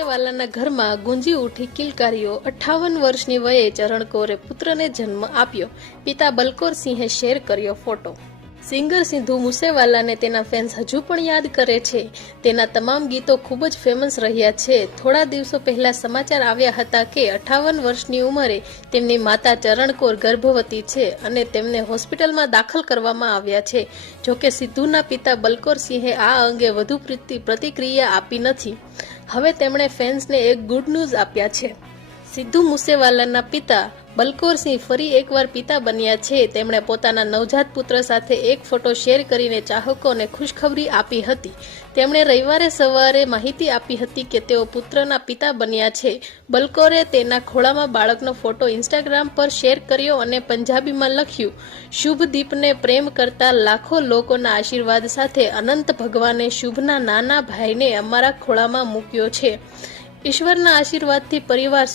મુસેવાલાના ઘરમાં ગુંજી ઉઠી કિલકારીઓ। 58 વર્ષની વયે ચરણ કૌરે પુત્રને જન્મ આપ્યો। પિતા બલકૌર સિંહે શેર કર્યો ફોટો। સિંગર સિદ્ધુ મુસેવાલાને તેના ફેન્સ હજુ પણ યાદ કરે છે। તેના તમામ ગીતો ખૂબ જ ફેમસ રહ્યા છે। થોડા દિવસો પહેલા સમાચાર આવ્યા હતા કે 58 વર્ષની ઉંમરે તેમની માતા ચરણ કૌર ગર્ભવતી છે અને તેમને હોસ્પિટલમાં દાખલ કરવામાં આવ્યા છે। જોકે સિદ્ધુના પિતા બલકૌર સિંહે આ અંગે વધુ પ્રતિક્રિયા આપી નથી। હવે તેમણે ફેન્સને એક ગુડ ન્યૂઝ આપ્યા છે। સિદ્ધુ મુસેવાલાના પિતા બલકૌર સિંહ ફરી એકવાર પિતા બન્યા છે। તેમણે પોતાના નવજાત પુત્ર સાથે એક ફોટો શેર કરીને ચાહકોને ખુશખબરી આપી હતી। તેમણે રવિવારે સવારે માહિતી આપી હતી કે તેઓ પુત્રના પિતા બન્યા છે। બલકૌરે તેના ખોળામાં બાળકનો ફોટો ઇન્સ્ટાગ્રામ પર શેર કર્યો અને પંજાબીમાં લખ્યું, શુભદીપને પ્રેમ કરતા લાખો લોકોના આશીર્વાદ સાથે અનંત ભગવાને શુભના નાના ભાઈને અમારા ખોળામાં મૂક્યો છે। ઈશ્વરના આશીર્વાદથી પરિવાર